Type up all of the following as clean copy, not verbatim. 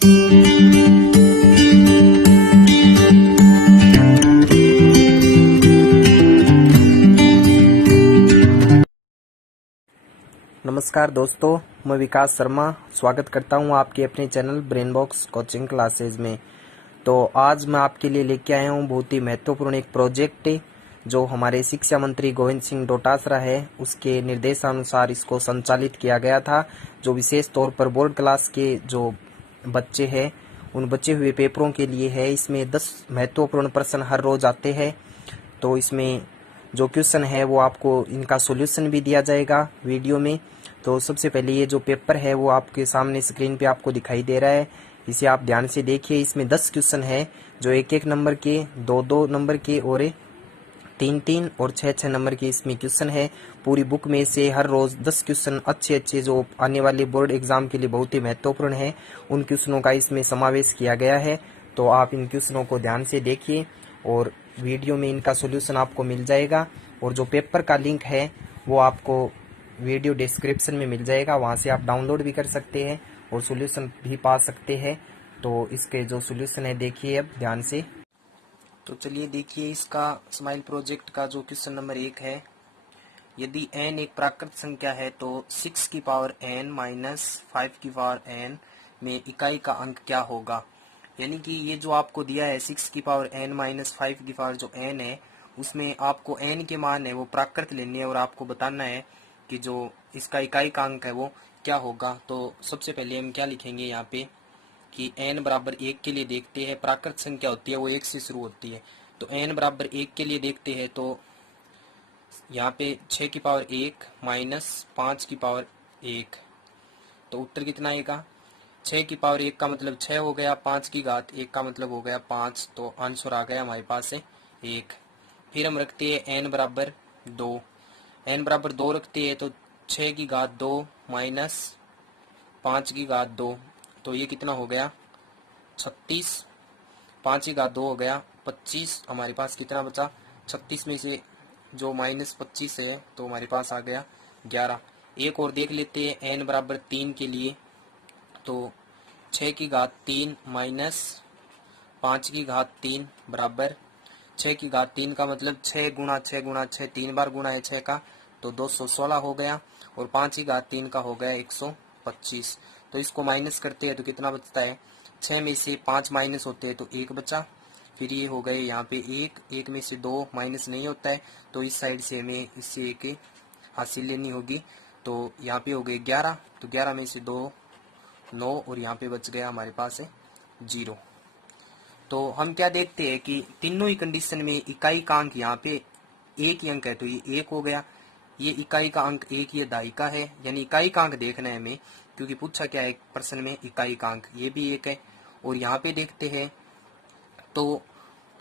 नमस्कार दोस्तों, मैं विकास शर्मा स्वागत करता हूं आपके अपने channel brain box coaching classes में। तो आज मैं आपके लिए लेके आया हूं बहुत ही महत्वपूर्ण एक प्रोजेक्ट जो हमारे शिक्षा मंत्री गोविंद सिंह डोटासरा है उसके निर्देशानुसार इसको संचालित किया गया था। जो विशेष तौर पर बोर्ड क्लास के जो बच्चे हैं उन बचे हुए पेपरों के लिए है। इसमें 10 महत्वपूर्ण प्रश्न हर रोज आते हैं। तो इसमें जो क्वेश्चन है वो आपको इनका सॉल्यूशन भी दिया जाएगा वीडियो में। तो सबसे पहले ये जो पेपर है वो आपके सामने स्क्रीन पे आपको दिखाई दे रहा है, इसे आप ध्यान से देखिए। इसमें 10 क्वेश्चन है जो 1-1 नंबर के, 2-2 नंबर के और 3-3 और 6-6 नंबर के इसमें क्वेश्चन है। पूरी बुक में से हर रोज 10 क्वेश्चन अच्छे जो आने वाले बोर्ड एग्जाम के लिए बहुत ही महत्वपूर्ण है उन क्वेश्चनों का इसमें समावेश किया गया है। तो आप इन क्वेश्चनों को ध्यान से देखिए और वीडियो में इनका सॉल्यूशन आपको मिल जाएगा। और जो पेपर का लिंक है वो आपको वीडियो डिस्क्रिप्शन में मिल जाएगा, वहां से आप डाउनलोड भी कर सकते हैं और सॉल्यूशन भी पा सकते हैं। तो इसके जो सॉल्यूशन है देखिए अब ध्यान से। तो चलिए देखिए, इसका स्माइल प्रोजेक्ट का जो क्वेश्चन नंबर 1 है, यदि n एक प्राकृत संख्या है तो 6 की पावर n माइनस 5 की पावर n में इकाई का अंक क्या होगा। यानी कि ये जो आपको दिया है 6 की पावर n माइनस 5 की पावर जो n है उसमें आपको n के मान है वो प्राकृत लेनी है और आपको बताना है कि जो इसका इकाई का अंक है वो क्या होगा। तो सबसे पहले हम क्या लिखेंगे यहाँ पे कि n बराबर 1 के लिए देखते हैं। प्राकृत संख्या होती है वो 1 से शुरू होती है। तो n बराबर 1 के लिए देखते हैं तो यहाँ पे 6 की पावर 1 माइनस 5 की पावर 1, तो उत्तर कितना आएगा। 6 की पावर 1 का मतलब 6 हो गया, 5 की घात 1 का मतलब हो गया 5, तो आंसर आ गया हमारे पास है 1। फिर हम रखते हैं n बराबर 2। n बराबर 2 रखते हैं तो 6 की घात 2 माइनस 5 की घात 2, तो ये कितना हो गया 36। 5 की घात 2 हो गया 25। हमारे पास कितना बचा 36 में से जो माइनस 25 है तो हमारे पास आ गया 11। एक और देख लेते हैं n बराबर 3 के लिए। तो 6 की घात 3 माइनस 5 की घात 3 बराबर 6 की घात 3 का मतलब 6 गुणा 6 गुणा 6, 3 बार गुणा है 6 का, तो 216 हो गया। और 5 की घात 3 का हो गया 125। तो इसको माइनस करते हैं तो कितना बचता है, 6 में से 5 माइनस होते हैं तो 1 बचा। फिर ये हो गए यहाँ पे 1 में से 2 माइनस नहीं होता है तो इस साइड से हमें इससे 1 हासिल लेनी होगी। तो यहाँ पे हो गए 11, तो 11 में से 2 9 और यहाँ पे बच गया हमारे पास है 0। तो हम क्या देखते हैं कि तीनों ही कंडीशन में इकाई का अंक यहाँ पे एक ही अंक है तो ये 1 हो गया। ये इकाई का अंक 1 ये दाई का है, यानी इकाई का अंक देखना है हमें, क्योंकि पूछा क्या है प्रश्न में इकाई का अंक, ये भी 1 है। और यहाँ पे देखते हैं तो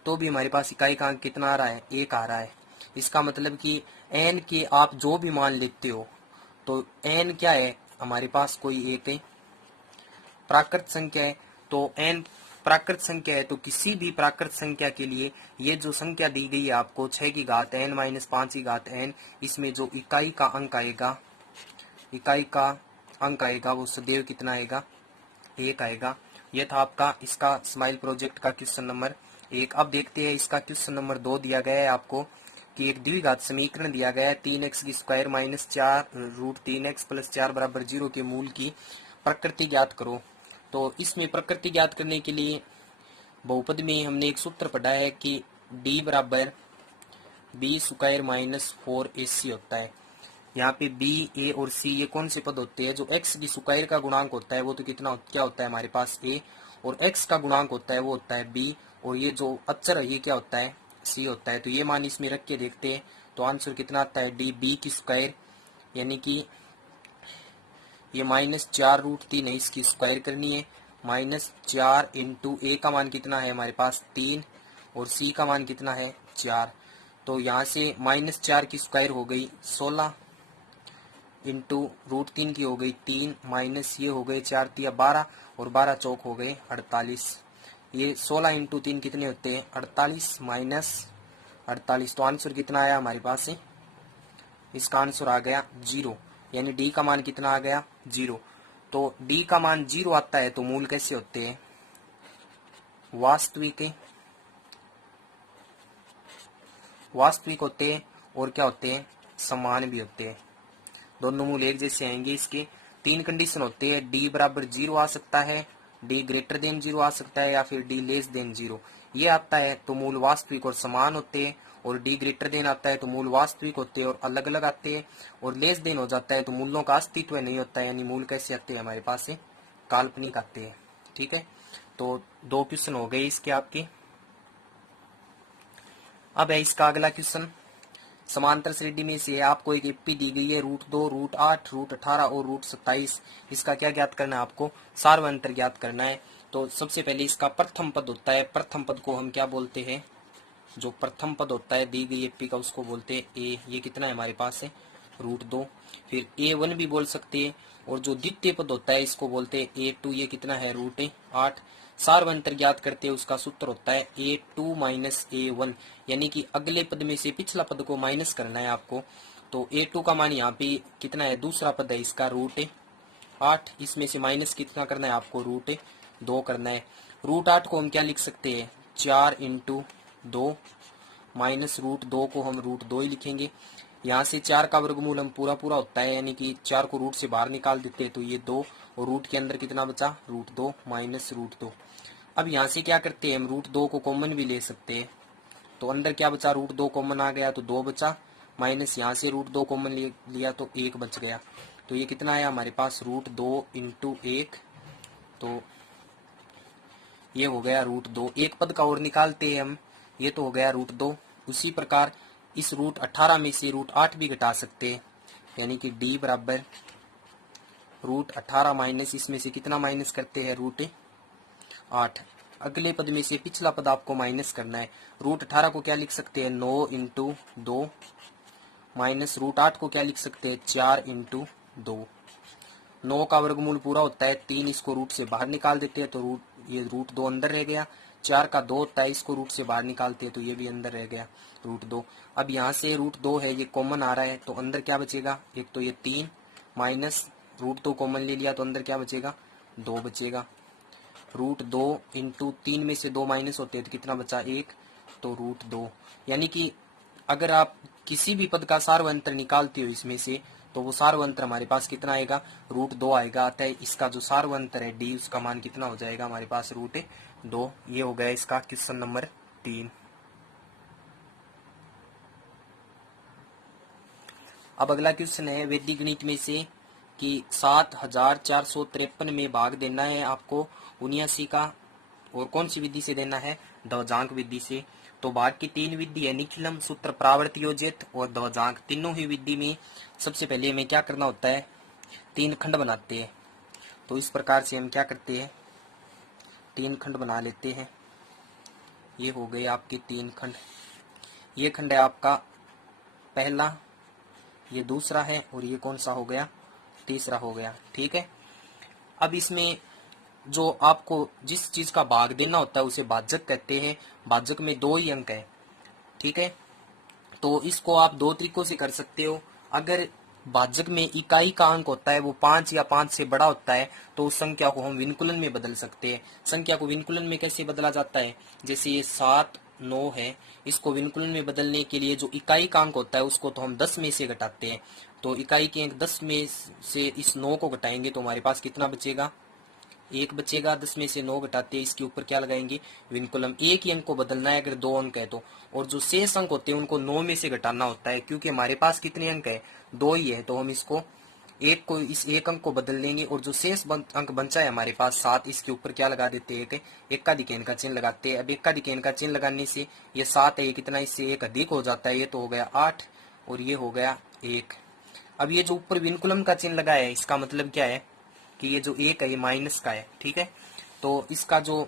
भी हमारे पास इकाई का अंक कितना आ रहा है, 1 आ रहा है। इसका मतलब कि n के आप जो भी मान लेते हो तो n क्या है हमारे पास कोई एक प्राकृत संख्या है। तो n प्राकृत संख्या है तो किसी भी प्राकृत संख्या के लिए ये जो संख्या दी गई है आपको 6 की घात n माइनस 5 की घात n, इसमें जो इकाई का अंक आएगा वो सदैव कितना आएगा, 1 आएगा। यह था आपका इसका स्माइल प्रोजेक्ट का क्वेश्चन नंबर 1। अब देखते हैं इसका क्वेश्चन नंबर 2 दिया गया है आपको कि एक द्विघात समीकरण दिया गया है 3x की square minus 4 root 3x plus 4 बराबर 0 के मूल की प्रकृति ज्ञात करो। तो इसमें प्रकृति ज्ञात करने के लिए बहुपद में हमने एक सूत्र पढ़ा है कि d बराबर बी स्क्वायर माइनस 4ac होता है। यहाँ पे b, a और c ये कौन से पद होते हैं, जो x की स्क्वायर का गुणांक होता है वो तो क्या होता है हमारे पास a, और x का गुणांक होता है वो होता है b, और ये जो अक्षर है ये क्या होता है c होता है। तो ये मान इसमें रख के देखते हैं तो आंसर कितना आता है d b की स्क्वायर, यानी कि ये माइनस 4 रूट 3 है, इसकी स्क्वायर करनी है। माइनस 4 इंटू ए का मान कितना है हमारे पास 3 और सी का मान कितना है 4। तो यहाँ से माइनस 4 की स्क्वायर हो गई 16 इंटू रूट 3 की हो गई 3 माइनस ये हो गए 4 तिया 12 और 12 चौक हो गए 48। ये 16 इंटू 3 कितने होते हैं 48 माइनस 48। तो आंसर कितना आया हमारे पास है, इसका आंसर आ गया 0, यानी डी का मान कितना आ गया 0। तो d का मान 0 आता है तो मूल कैसे होते हैं? वास्तविक होते हैं और क्या होते हैं? समान भी होते हैं। दोनों मूल एक जैसे आएंगे। इसके 3 कंडीशन होते हैं। d बराबर 0 आ सकता है, d ग्रेटर देन 0 आ सकता है, या फिर d लेस देन 0। ये आता है तो मूल वास्तविक और समान होते हैं, और d ग्रेटर देन आता है तो मूल वास्तविक होते हैं और अलग अलग आते हैं, और लेस देन हो जाता है तो मूलों का अस्तित्व नहीं होता है। यानी मूल कैसे आते हैं हमारे पास से? काल्पनिक आते हैं। ठीक है, तो 2 क्वेश्चन हो गए इसके आपके। अब है इसका अगला क्वेश्चन। समांतर श्रेणी में से आपको एक एपी दी गई है, √2, √8, √18 और √27। इसका क्या ज्ञात करना है? आपको सार्वंतर ज्ञात करना है। तो सबसे पहले इसका प्रथम पद होता है। प्रथम पद को हम क्या बोलते हैं? जो प्रथम पद होता है दी गई एपी का, उसको बोलते हैं ए। ये कितना है हमारे पास है? √2। फिर A1 भी बोल सकते हैं। और जो द्वितीय पद होता है इसको बोलते हैं A2। ये कितना है? √8। सार्वंतर ज्ञात करते हैं, उसका सूत्र होता है A2 माइनस A1। यानी कि अगले पद में से पिछला पद को माइनस करना है आपको। तो A2 का मान यहाँ पे कितना है? दूसरा पद है इसका √8। इसमें से माइनस कितना करना है आपको? √2 करना है। √8 को हम क्या लिख सकते हैं? 4 × 2 माइनस √2 को हम √2 ही लिखेंगे। यहाँ से 4 का वर्गमूल हम पूरा पूरा होता है, यानी कि 4 को रूट से बाहर निकाल देते हैं तो ये 2, और रूट के अंदर कितना बचा? √2 माइनस √2। अब यहाँ से क्या करते हैं? हम √2 को कॉमन भी ले सकते हैं। तो अंदर क्या बचा? √2 कॉमन आ गया तो 2 बचा, माइनस यहाँ से √2 कॉमन लिया तो 1 बच गया। तो ये कितना आया हमारे पास? √2 × 1। तो ये हो गया √2। एक पद का और निकालते हैं हम। ये तो हो गया √2। उसी प्रकार इस √18 में से √8 भी घटा सकते हैं, यानी कि d बराबर √18 माइनस इसमें से कितना माइनस करते हैं? √8। अगले पद में से पिछला पद आपको माइनस करना है। √18 को क्या लिख सकते हैं? 9 × 2 माइनस √8 को क्या लिख सकते हैं? 4 × 2। 9 का वर्गमूल पूरा होता है 3, इसको रूट से बाहर निकाल देते हैं तो ये √2 अंदर रह गया। 4 का 2 होता है, इसको रूट से बाहर निकालते हैं तो ये भी अंदर रह गया √2। अब यहाँ से √2 है, ये कॉमन आ रहा है तो अंदर क्या बचेगा? एक तो ये 3 माइनस √2 कॉमन ले लिया तो अंदर क्या बचेगा? 2 बचेगा। √2 × 3 में से 2 माइनस होते हैं तो कितना बचा? 1। तो √2। यानी कि अगर आप किसी भी पद का सार्वंतर निकालते हो इसमें से, तो वो सार्वंतर हमारे पास कितना आएगा? √2 आएगा। अतः इसका जो सार्वंतर है d, उसका मान कितना हो जाएगा हमारे पास? √2। ये हो गया इसका क्वेश्चन नंबर 3। अब अगला क्वेश्चन है वैदिक गणित में से कि 7453 में भाग देना है आपको 79 का, और कौन सी विधि से देना है? ध्वजांक विधि से। तो भाग की 3 विधि है, निखिलम, सूत्र, प्रावर्त, योजित और ध्वजांक। तीनों ही विधि में सबसे पहले हमें क्या करना होता है? 3 खंड बनाते हैं। तो इस प्रकार से हम क्या करते हैं? 3 खंड बना लेते हैं। ये हो गए आपके 3 खंड। ये खंड है आपका पहला, ये दूसरा है, और ये कौन सा हो गया? तीसरा हो गया। ठीक है, अब इसमें जो आपको जिस चीज का भाग देना होता है उसे भाजक कहते हैं। भाजक में 2 ही अंक है। ठीक है, तो इसको आप 2 तरीकों से कर सकते हो। अगर भाजक में इकाई का अंक होता है वो 5 या 5 से बड़ा होता है तो उस संख्या को हम विनकुलन में बदल सकते हैं। संख्या को विनकुलन में कैसे बदला जाता है? जैसे ये 7, 9 है, इसको विनकुलन में बदलने के लिए जो इकाई का अंक होता है उसको तो हम 10 में से घटाते हैं। तो इकाई के अंक 10 में से इस 9 को घटाएंगे तो हमारे पास कितना बचेगा? 1 बचेगा। 10 में से 9 घटाते हैं, इसके ऊपर क्या लगाएंगे? विनकुलम। एक ही अंक को बदलना है अगर 2 अंक है तो, और जो शेष अंक होते हैं उनको 9 में से घटाना होता है। क्योंकि हमारे पास कितने अंक है? 2 ही है, तो हम इसको इस एक अंक को बदल लेंगे, और जो शेष अंक बचा है हमारे पास 7, इसके ऊपर क्या लगा देते हैं? एकाधिकैन का चिन्ह लगाते हैं। अब एकाधिकैन का चिन्ह लगाने से ये 7 है, ये कितना? इससे 1 अधिक हो जाता है, ये तो हो गया 8, और ये हो गया 1। अब ये जो ऊपर विनकुलम का चिन्ह लगाया है इसका मतलब क्या है? कि ये जो 1 है ये माइनस का है। ठीक है, तो इसका जो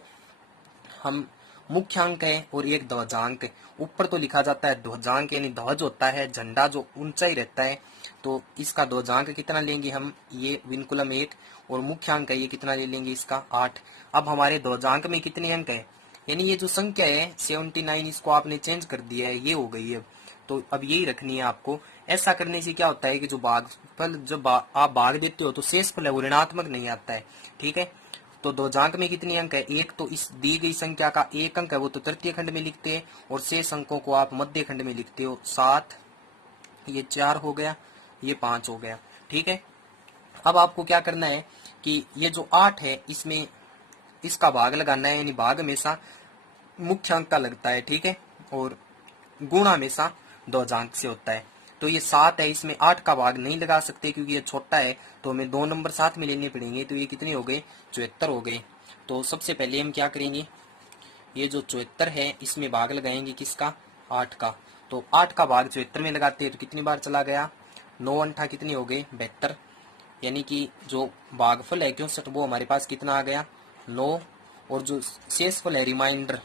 हम मुख्य अंक है और एक ध्वजांक, ऊपर तो लिखा जाता है ध्वजांक, यानी ध्वज होता है झंडा जो ऊंचाई रहता है, तो इसका ध्वजांक कितना लेंगे हम? ये विनकुलम 1, और मुख्य अंक है ये कितना ले लेंगे? इसका 8। अब हमारे ध्वजांक में कितने अंक है? यानी ये जो संख्या है 79, इसको आपने चेंज कर दिया है, ये हो गई है। तो अब यही रखनी है आपको। ऐसा करने से क्या होता है कि जो भागफल जब आप भाग देते हो तो शेषफल है वो ऋणात्मक नहीं आता है, ठीक है। तो दो जांक में कितने अंक है, एक तो इस दी गई संख्या का एक अंक है वो तो तृतीय खंड में लिखते हैं, और शेष अंकों को आप मध्य खंड में लिखते हो। 7, ये 4 हो गया, ये 5 हो गया, ठीक है। अब आपको क्या करना है कि ये जो 8 है इसमें इसका भाग लगाना है, यानी भाग हमेशा मुख्य अंक का लगता है, ठीक है, और गुणा हमेशा दो जांक से होता है। तो ये 7 है, इसमें 8 का भाग नहीं लगा सकते क्योंकि ये छोटा है, तो हमें 2 नंबर साथ में लेने पड़ेंगे। तो ये कितने हो गए, 74 हो गए। तो सबसे पहले हम क्या करेंगे, ये जो 74 है इसमें भाग लगाएंगे किसका, 8 का। तो 8 का भाग 74 में लगाते हैं तो कितनी बार चला गया, 9 अंठा कितने हो गए, 72, यानी कि जो भागफल है 64 वो हमारे पास कितना आ गया, 9, और जो शेषफल है रिमाइंडर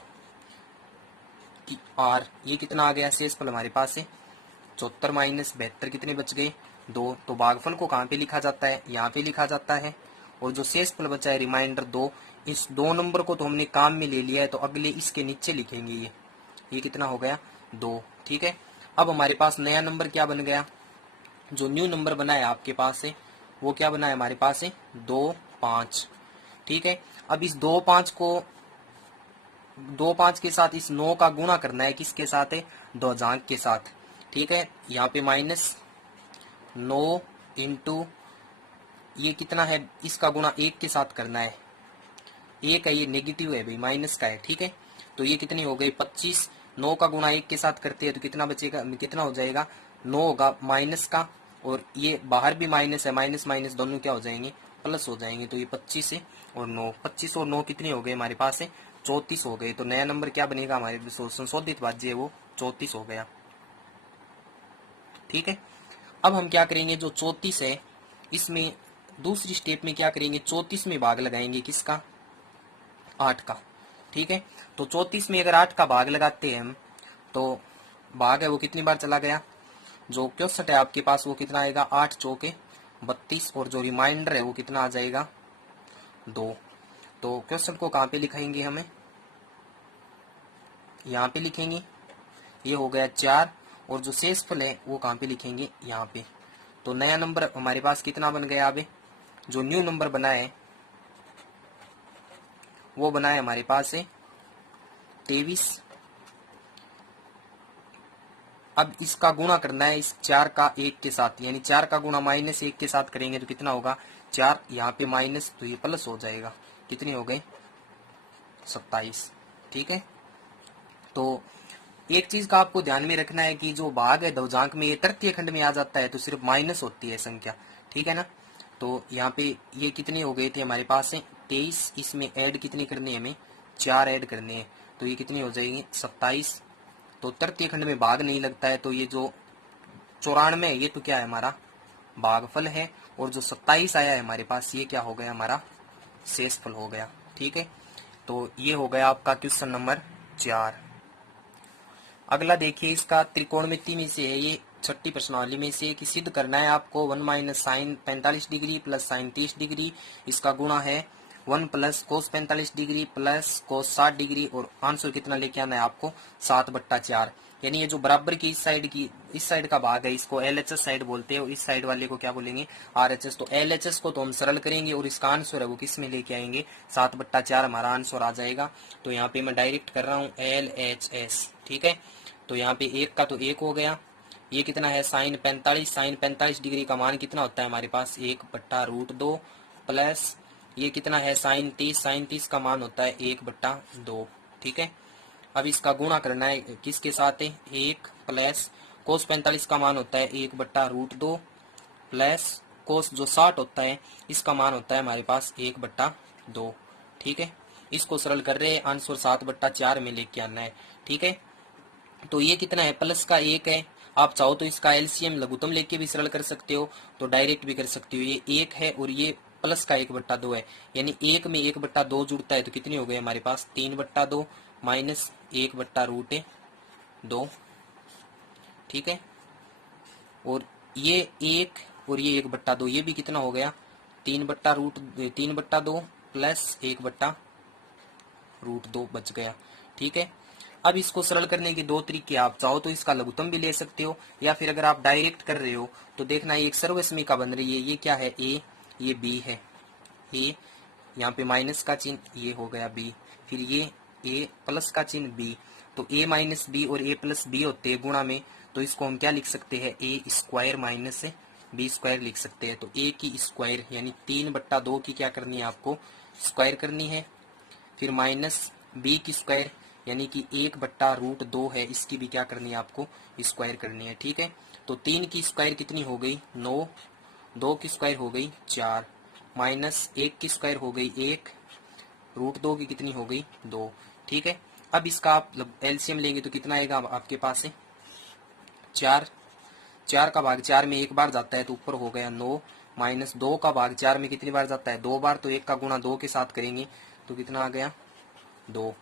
की आर, ये कितना आ गया शेषफल हमारे पास से 74 माइनस 72 कितने बच गए, 2। तो भागफल को कहाँ पे लिखा जाता है, यहाँ पे लिखा जाता है, और जो शेषफल बचा है रिमाइंडर 2, इस 2 नंबर को तो हमने काम में ले लिया है, तो अगले इसके नीचे लिखेंगे ये कितना हो गया, 2, ठीक है। अब हमारे पास नया नंबर क्या बन गया, जो न्यू नंबर बना है आपके पास से वो क्या बना है हमारे पास से, 2, 5, ठीक है। अब इस 2, 5 को 2, 5 के साथ इस 9 का गुणा करना है, किसके साथ है, दो जांक के साथ, ठीक है। यहाँ पे माइनस 9 इंटू ये कितना है, इसका गुणा 1 के साथ करना है, 1 है ये नेगेटिव है भाई, माइनस का है, ठीक है। तो ये कितनी हो गई 25, 9 का गुणा 1 के साथ करते हैं तो कितना बचेगा, कितना हो जाएगा, 9 होगा माइनस का, और ये बाहर भी माइनस है, माइनस माइनस दोनों क्या हो जाएंगे, प्लस हो जाएंगे। तो ये 25 है और 9, 25 और 9 कितने हो गए हमारे पास है, 34 हो गए। तो नया नंबर क्या बनेगा हमारे संशोधित भाज्य है वो 34 हो गया, ठीक है। अब हम क्या करेंगे, जो 34 है इसमें दूसरी स्टेप में क्या करेंगे, 34 में भाग लगाएंगे किसका, 8 का, ठीक है। तो 34 में अगर 8 का भाग लगाते हैं हम तो भाग है वो कितनी बार चला गया, जो 64 है आपके पास वो कितना आएगा, 8 चौके 32, और जो रिमाइंडर है वो कितना आ जाएगा, 2। तो क्वेश्चन को कहाँ पे लिखेंगे, हमें यहाँ पे लिखेंगे, ये हो गया 4, और जो शेषफल है वो कहाँ पे लिखेंगे, यहाँ पे। तो नया नंबर हमारे पास कितना बन गया, अभी जो न्यू नंबर बना है वो बना है हमारे पास है 23। अब इसका गुणा करना है इस 4 का 1 के साथ, यानी 4 का गुणा माइनस 1 के साथ करेंगे तो कितना होगा, 4, यहाँ पे माइनस तो ये प्लस हो जाएगा, कितने हो गए 27, ठीक है। तो एक चीज का आपको ध्यान में रखना है कि जो भाग है दवजांक में ये तृतीय खंड में आ जाता है तो सिर्फ माइनस होती है संख्या, ठीक है ना। तो यहाँ पे ये कितने हो गए थे हमारे पास है 23, इसमें ऐड कितने करने हैं हमें, 4 ऐड करने हैं, तो ये कितनी हो जाएगी 27। तो तृतीय खंड में भाग नहीं लगता है, तो ये जो 94 ये तो क्या है हमारा भागफल है, और जो 27 आया है हमारे पास ये क्या हो गया हमारा शेषफल हो गया, ठीक है। तो ये हो गया आपका क्वेश्चन नंबर 4। अगला देखिए, इसका त्रिकोणमिति में से है, ये छठी प्रश्नावली में से कि सिद्ध करना है आपको 1 minus sine 45 degree plus sine 30 degree, इसका गुणा है 1 plus cos 45 degree plus cos 60 degree, और आंसर कितना लेके आना है आपको 7/4। यानी ये जो बराबर की इस साइड का भाग है इसको LHS साइड बोलते हैं, और इस साइड वाले को क्या बोलेंगे RHS। तो LHS को तो हम सरल करेंगे और इसका आंसर है वो किस में लेके आएंगे 7/4 हमारा आंसर आ जाएगा। तो यहाँ पे मैं डायरेक्ट कर रहा हूँ LHS, ठीक है। तो यहाँ पे 1 का तो 1 हो गया, ये कितना है साइन 45, साइन 45 डिग्री का मान कितना होता है हमारे पास 1/√2, प्लस ये कितना है साइन 30, साइन 30 का मान होता है 1/2, ठीक है। अब इसका गुणा करना है किसके साथ है 1, प्लस कोस 45 का मान होता है 1/√2, प्लस कोस जो 60 होता है इसका मान होता है हमारे पास 1/2, ठीक है। इसको सरल कर रहे हैं, आंसर 7/4 में लेके आना है, ठीक है। तो ये कितना है प्लस का 1 है, आप चाहो तो इसका LCM लघुत्तम लेके भी सरल कर सकते हो, तो डायरेक्ट भी कर सकते हो। ये 1 है और ये प्लस का 1/2 है, यानी 1 में 1/2 जुड़ता है तो कितनी हो गई हमारे पास 3/2 माइनस 1/√2, ठीक है। और ये 1 और ये 1/2 ये भी कितना हो गया 3/2 प्लस 1/√2 बच गया, ठीक है। अब इसको सरल करने के दो तरीके, आप चाहो तो इसका लघुत्तम भी ले सकते हो, या फिर अगर आप डायरेक्ट कर रहे हो तो देखना ये एक सर्वसमीका बन रही है। ये क्या है, ए, ये बी है, ए यहाँ पे माइनस का चिन्ह, ये हो गया बी, फिर ये ए प्लस का चिन्ह बी, तो ए माइनस बी और ए प्लस बी होते हैं गुणा में, तो इसको हम क्या लिख सकते हैं, ए स्क्वायर माइनस बी स्क्वायर लिख सकते हैं। तो ए की स्क्वायर यानी 3/2 की क्या करनी है आपको, स्क्वायर करनी है, फिर माइनस बी की स्क्वायर यानी कि 1/√2 है, इसकी भी क्या करनी है आपको, स्क्वायर करनी है। ठीक है, तो 3 की स्क्वायर कितनी हो गई 9, 2 की स्क्वायर हो गई 4, माइनस 1 की स्क्वायर हो गई 1, √2 की कितनी हो गई 2। ठीक है, अब इसका आप एलसीएम लेंगे तो कितना आएगा आपके पास है 4, 4 का भाग 4 में एक बार जाता है तो ऊपर हो गया 9, माइनस 2 का भाग 4 में कितनी बार जाता है 2 बार, तो 1 का गुणा 2 के साथ करेंगे तो कितना आ गया 2।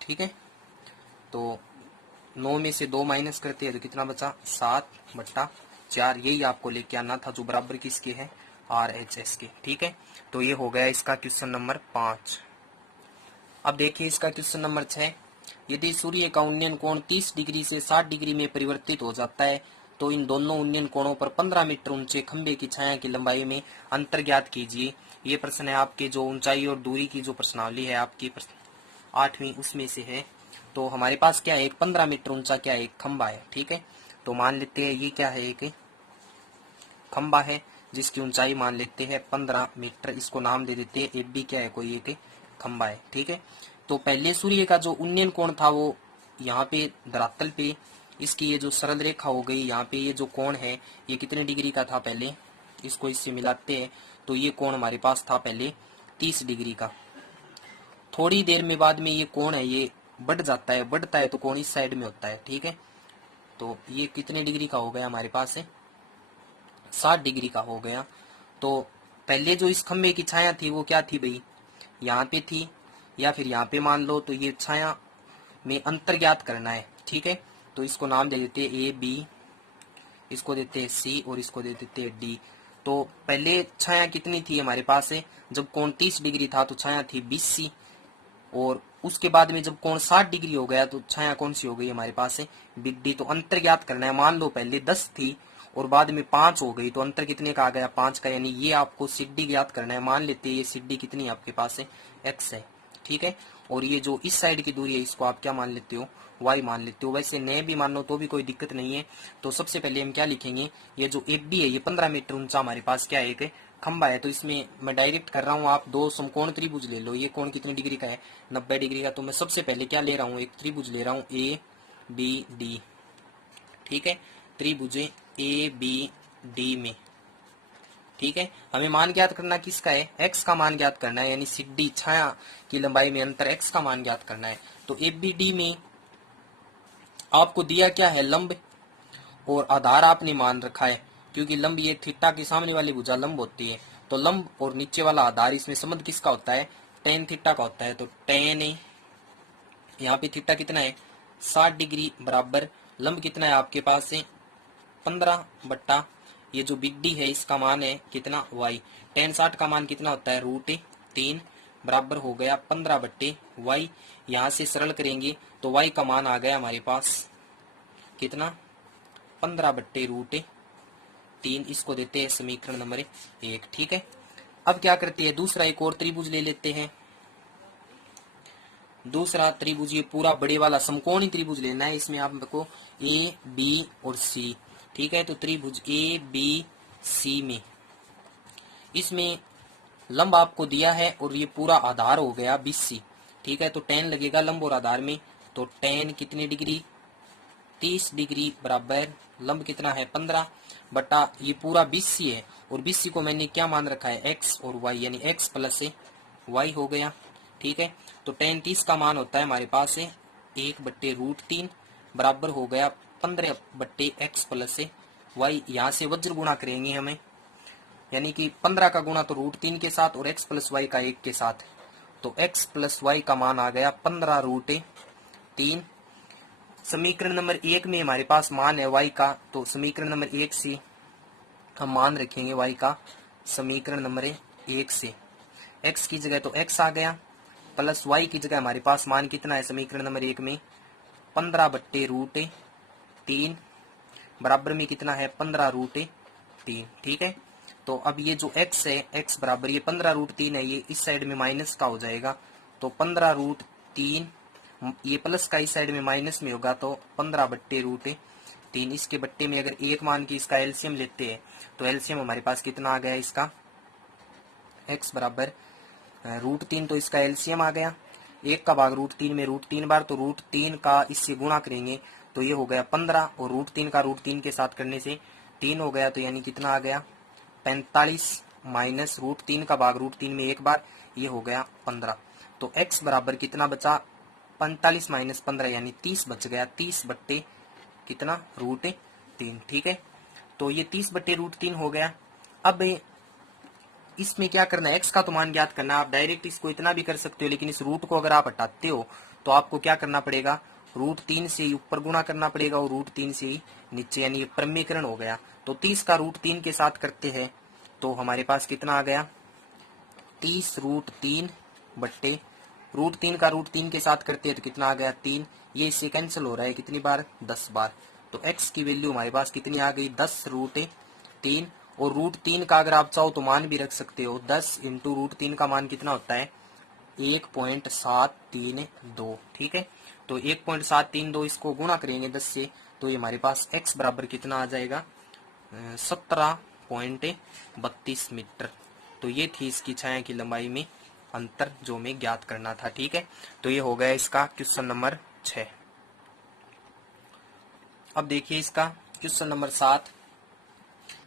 ठीक है, तो 9 में से 2 माइनस करते हैं तो कितना बचा 7/4, यही आपको लेके आना था जो बराबर किसके है RHS के। ठीक है, तो ये हो गया इसका क्वेश्चन नंबर 5। अब देखिए इसका क्वेश्चन नंबर 6, यदि सूर्य का उन्नयन कोण 30 डिग्री से 60 डिग्री में परिवर्तित हो जाता है तो इन दोनों उन्नयन कोणों पर 15 मीटर ऊंचे खंबे की छाया की लंबाई में अंतर ज्ञात कीजिए। ये प्रश्न है आपके जो ऊंचाई और दूरी की जो प्रश्नावली है आपकी 8वीं उसमें से है। तो हमारे पास क्या है, एक 15 मीटर ऊंचा क्या है, एक खंबा है। ठीक है, तो मान लेते हैं ये क्या है, एक खंबा है जिसकी ऊंचाई मान लेते हैं 15 मीटर, इसको नाम दे देते हैं ए बी, क्या है कोई एक खंबा है। ठीक है, तो पहले सूर्य का जो उन्नयन कोण था वो यहाँ पे धरातल पे, इसकी ये जो सरल रेखा हो गई यहाँ पे, ये जो कोण है ये कितने डिग्री का था पहले, इसको इससे मिलाते हैं तो ये कोण हमारे पास था पहले 30 डिग्री का। थोड़ी देर में बाद में ये कोण है ये बढ़ जाता है, बढ़ता है तो कोण इस साइड में होता है। ठीक है, तो ये कितने डिग्री का हो गया हमारे पास है 60 डिग्री का हो गया। तो पहले जो इस खंबे की छाया थी वो क्या थी भाई, यहाँ पे थी या फिर यहाँ पे मान लो, तो ये छाया में अंतर ज्ञात करना है। ठीक है, तो इसको नाम दे देते हैं ए बी, इसको देते हैं सी और इसको दे देते हैं डी। तो पहले छाया कितनी थी हमारे पास है, जब कोण 30 डिग्री था तो छाया थी 20 और उसके बाद में जब कोण 60 डिग्री हो गया तो छाया कौन सी हो गई हमारे पास है बिग डी। तो अंतर ज्ञात करना है, मान लो पहले 10 थी और बाद में 5 हो गई तो अंतर कितने का आ गया 5 का, यानी ये आपको सिड्डी ज्ञात करना है। मान लेते हैं ये सिड्डी कितनी आपके पास है x है। ठीक है, और ये जो इस साइड की दूरी है इसको आप क्या मान लेते हो y मान लेते हो, वैसे नए भी मान लो तो भी कोई दिक्कत नहीं है। तो सबसे पहले हम क्या लिखेंगे, ये जो एक डी है ये 15 मीटर ऊंचा हमारे पास क्या है एक खंबा है, तो इसमें मैं डायरेक्ट कर रहा हूँ, आप दो समकोण त्रिभुज ले लो। ये कोण कितने डिग्री का है 90 डिग्री का, तो मैं सबसे पहले क्या ले रहा हूँ एक त्रिभुज ले रहा हूँ ए बी डी। ठीक है, त्रिभुज ए बी डी में। ठीक है, हमें मान ज्ञात करना किसका है, x का मान ज्ञात करना है, यानी सिड्डी छाया की लंबाई में अंतर x का मान ज्ञात करना है। तो ए बी डी में आपको दिया क्या है लंब, और आधार आपने मान रखा है, क्योंकि लंब ये थीटा की सामने वाली भुजा लंब होती है, तो लंब और नीचे वाला आधार इसमें संबंध किसका होता है टेन थीटा का होता है। तो टेन यहाँ पे थीटा कितना है 60 डिग्री बराबर लंब कितना है आपके पास से 15 ये जो बिग डी है इसका मान है कितना y, टेन 60 का मान कितना होता है √3 बराबर हो गया 15/y। यहाँ से सरल करेंगे तो y का मान आ गया हमारे पास कितना 15/√3, इसको देते हैं समीकरण नंबर 1। ठीक है, अब क्या करते हैं दूसरा एक और त्रिभुज ले लेते हैं। दूसरा त्रिभुज ये पूरा बड़े वाला समकोणी त्रिभुज लेना है, इसमें आपको ए बी और सी। ठीक है, तो त्रिभुज ए बी सी में इसमें लंब आपको दिया है और ये पूरा आधार हो गया 20। ठीक है, तो टेन लगेगा लंब और आधार में, तो टेन कितनी डिग्री 30 डिग्री बराबर लंब कितना है 15 बटा ये पूरा 20 है, और 20 को मैंने क्या मान रखा है x और y, यानी x प्लस y हो गया। ठीक है, तो टेन 30 का मान होता है हमारे पास है 1/√3 बराबर हो गया 15/x प्लस y। यहाँ से वज्र गुणा करेंगे हमें, यानी कि 15 का गुणा तो √3 के साथ और x प्लस y का 1 के साथ, तो x प्लस y का मान आ गया 15√3। समीकरण नंबर 1 में हमारे पास मान है y का, तो समीकरण नंबर 1 से हम मान रखेंगे y का, समीकरण नंबर 1 से x की जगह तो x आ गया प्लस y की जगह हमारे पास मान कितना है समीकरण नंबर 1 में 15/√3 बराबर में कितना है 15√3। ठीक है, तो अब ये जो x है, x बराबर ये 15√3 है, ये इस साइड में माइनस का हो जाएगा, तो 15√3, ये प्लस का इस साइड में माइनस में होगा, तो 15/√3। इसके बट्टे में अगर एक मान के इसका एलसीएम लेते हैं तो एलसीएम हमारे पास कितना आ गया इसका, x बराबर √3, तो इसका एलसीएम आ गया, 1 का भाग √3 में √3 बार, तो √3 का इससे गुणा करेंगे तो ये हो गया 15, और √3 का √3 के साथ करने से 3 हो गया, तो यानी कितना आ गया 45 माइनस √3 का भाग √3 में एक बार, ये हो गया 15। तो x बराबर कितना बचा 45 माइनस 15 यानी 30 बच गया, 30 बट्टे कितना √3। ठीक है, तो ये 30/√3 हो गया। अब इसमें क्या करना है, x का तो मान ज्ञात करना है, आप डायरेक्ट इसको इतना भी कर सकते हो, लेकिन इस रूट को अगर आप हटाते हो तो आपको क्या करना पड़ेगा, √3 से ऊपर गुणा करना पड़ेगा और √3 से नीचे, यानी ये प्रमेयकरण हो गया। तो 30 का √3 के साथ करते हैं तो हमारे पास कितना आ गया 30√3 बट्टे √3 का √3 के साथ करते हैं तो कितना आ गया 3, ये इससे कैंसिल हो रहा है कितनी बार 10 बार, तो x की वैल्यू हमारे पास कितनी आ गई 10√3, और √3 का अगर आप चाहो तो मान भी रख सकते हो, 10 इंटू √3 का मान कितना होता है 1.732। ठीक है, तो 1.732 इसको गुणा करेंगे 10 से, तो ये हमारे पास x बराबर कितना आ जाएगा 17.32 मीटर। तो ये थी इसकी छाया की लंबाई में अंतर जो हमें ज्ञात करना था। ठीक है, तो ये हो गया इसका क्वेश्चन नंबर 6। अब देखिए इसका क्वेश्चन नंबर 7।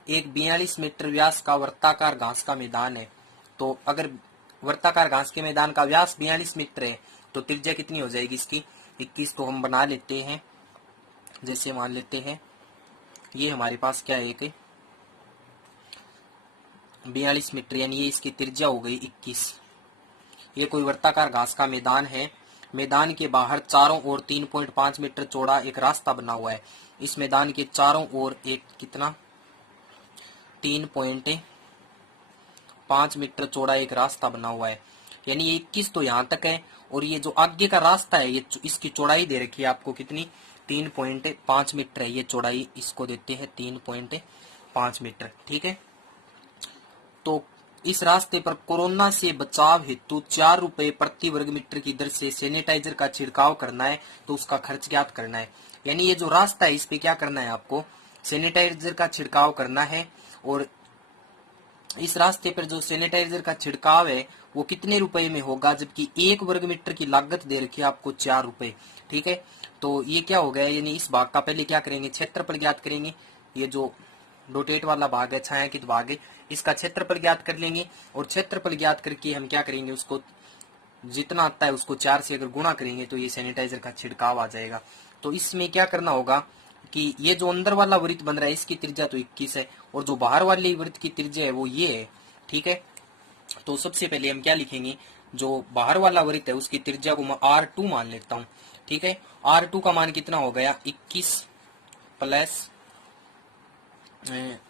एक 42 मीटर व्यास का वृत्ताकार घास का मैदान है, तो अगर वृत्ताकार घास के मैदान का व्यास 42 मीटर है तो त्रिज्या कितनी हो जाएगी इसकी 21। तो हम बना लेते हैं, जैसे मान लेते हैं ये हमारे पास क्या है एक 42 मीटर, यानी ये इसकी त्रिज्या हो गई 21। ये कोई वृत्ताकार घास का मैदान है, मैदान के बाहर चारों ओर 3.5 मीटर चौड़ा एक रास्ता बना हुआ है। इस मैदान के चारों ओर एक कितना 3.5 मीटर चौड़ा एक रास्ता बना हुआ है, यानी ये 21 तो यहाँ तक है, और ये जो आगे का रास्ता है ये इसकी चौड़ाई दे रखी है आपको कितनी 3.5 मीटर है, ये चौड़ाई इसको देते हैं 3.5 मीटर। ठीक है, तो इस रास्ते पर कोरोना से बचाव हेतु 4 रुपए प्रति वर्ग मीटर की दर से सैनिटाइजर का छिड़काव करना है, तो उसका खर्च ज्ञात करना है। यानी ये जो रास्ता है इस पे क्या करना है आपको सैनिटाइजर का छिड़काव करना है, और इस रास्ते पर जो सैनिटाइजर का छिड़काव है वो कितने रुपए में होगा, जबकि 1 वर्ग मीटर की लागत दे रखी है आपको 4 रुपए। ठीक है, तो ये क्या हो गया, यानी इस भाग का पहले क्या करेंगे क्षेत्रफल ज्ञात करेंगे, ये जो डोटेट वाला भाग है छायांकित भाग है इसका क्षेत्रफल ज्ञात कर लेंगे, और क्षेत्रफल ज्ञात करके हम क्या करेंगे उसको जितना आता है उसको 4 से अगर गुणा करेंगे तो ये सैनिटाइजर का छिड़काव आ जाएगा। तो इसमें क्या करना होगा कि ये जो अंदर वाला वृत्त बन रहा है इसकी त्रिज्या तो 21 है, और जो बाहर वाली वृत्त की त्रिज्या है वो ये है। ठीक है, तो सबसे पहले हम क्या लिखेंगे, जो बाहर वाला वृत्त है उसकी त्रिज्या को मैं R2 मान लेता हूँ। ठीक है, R2 का मान कितना हो गया 21 प्लस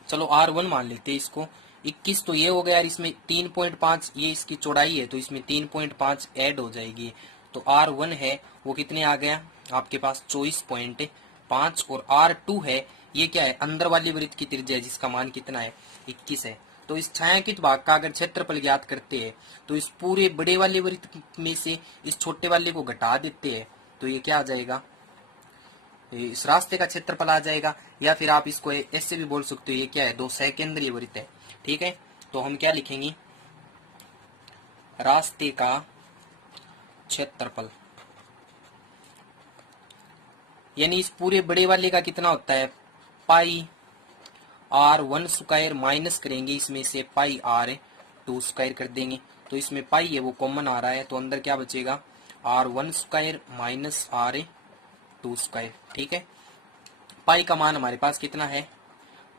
चलो R1 मान लेते हैं इसको 21, तो ये हो गया, इसमें 3.5 ये इसकी चौड़ाई है तो इसमें 3.5 ऐड हो जाएगी, तो R1 है वो कितने आ गया आपके पास 24.5, और R2 है ये क्या है अंदर वाली वृत्त की त्रिज्या जिसका मान कितना है 21 है। तो इस छायांकित भाग का अगर क्षेत्रफल ज्ञात करते हैं तो इस पूरे बड़े वाले वृत्त में से इस छोटे वाले को घटा देते हैं तो ये क्या आ जाएगा इस रास्ते का क्षेत्रफल आ जाएगा, या फिर आप इसको ऐसे भी बोल सकते हो ये क्या है 2 सेकेंडरी वृत्त है। ठीक है, तो हम क्या लिखेंगे रास्ते का क्षेत्रफल, यानी इस पूरे बड़े वाले का कितना होता है पाई R1 स्क्वायर माइनस करेंगे इसमें से पाई R2 स्क्वायर कर देंगे, तो इसमें पाई है वो कॉमन आ रहा है तो अंदर क्या बचेगा R1 square minus R2 square. ठीक है, पाई का मान हमारे पास कितना है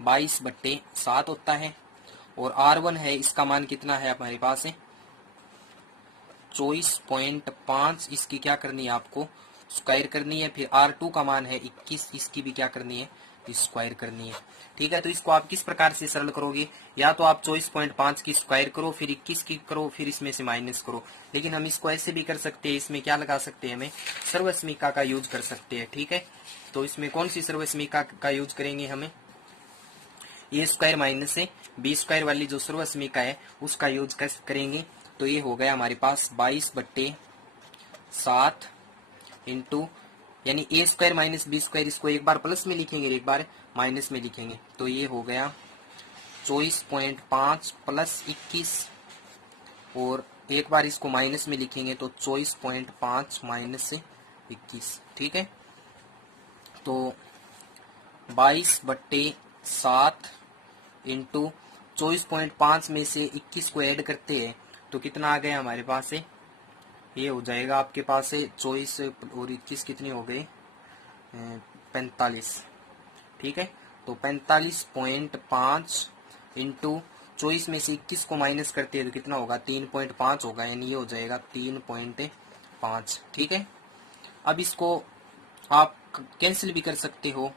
22/7 होता है, और R1 है इसका मान कितना है हमारे पास है 24.5, इसकी क्या करनी है आपको स्क्वायर करनी है, फिर R2 का मान है 21, इसकी भी क्या करनी है स्क्वायर करनी है। ठीक है, तो इसको आप किस प्रकार से सरल करोगे, या तो आप 24.5 की स्क्वायर करो, फिर 21 की करो, फिर इसमें से माइनस करो। लेकिन हम इसको ऐसे भी कर सकते हैं, इसमें क्या लगा सकते हैं, हमें सर्वसमीका का यूज कर सकते हैं। ठीक है, तो इसमें कौन सी सर्वसमीका का यूज करेंगे, हमें ए स्क्वायर माइनस से बी स्क्वायर वाली जो सर्वसमीका है उसका यूज करेंगे। तो ये हो गया हमारे पास 22/7 इंटू, यानी ए स्क्वायर माइनस बी स्क्वायर, इसको एक बार प्लस में लिखेंगे, एक बार माइनस में लिखेंगे। तो ये हो गया 24.5 प्लस 21, और एक बार इसको माइनस में लिखेंगे तो 24.5 माइनस 21। ठीक है, तो 22/7 इंटू 24.5 में से 21 को ऐड करते हैं तो कितना आ गया हमारे पास है, ये हो जाएगा आपके पास है 24 और 21 कितनी हो गई, 45। ठीक है, तो 45.5 इंटू 24 में से 21 को माइनस करते हैं तो कितना होगा, 3.5 होगा, यानी ये हो जाएगा 3.5। ठीक है, अब इसको आप कैंसिल भी कर सकते हो।